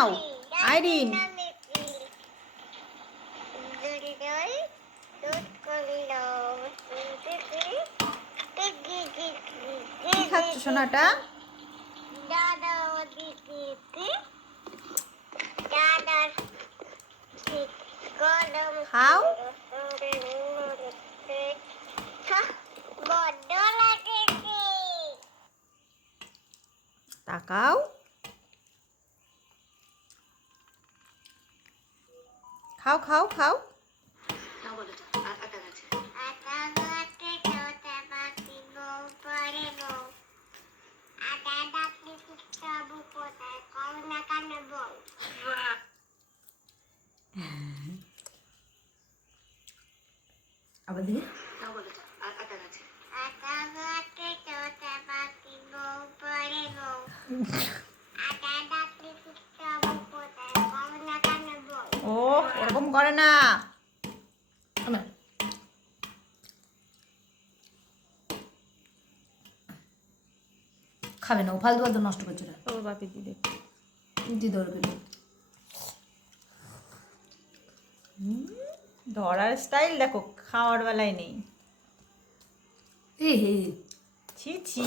নাও আইরিন। কি খাচ্ছ সোনাটা? খাও। তাকাও। খাও খাও খাও। আবার দিকে ও ওরকম করে না। আমার খাবে না, ও ফালতু ফালতু নষ্ট করছে না। ও বাপি দিদি দি ধরবে ধরার স্টাইল দেখো, খাওয়ার বেলায় নেই। এ হে ছি ছি।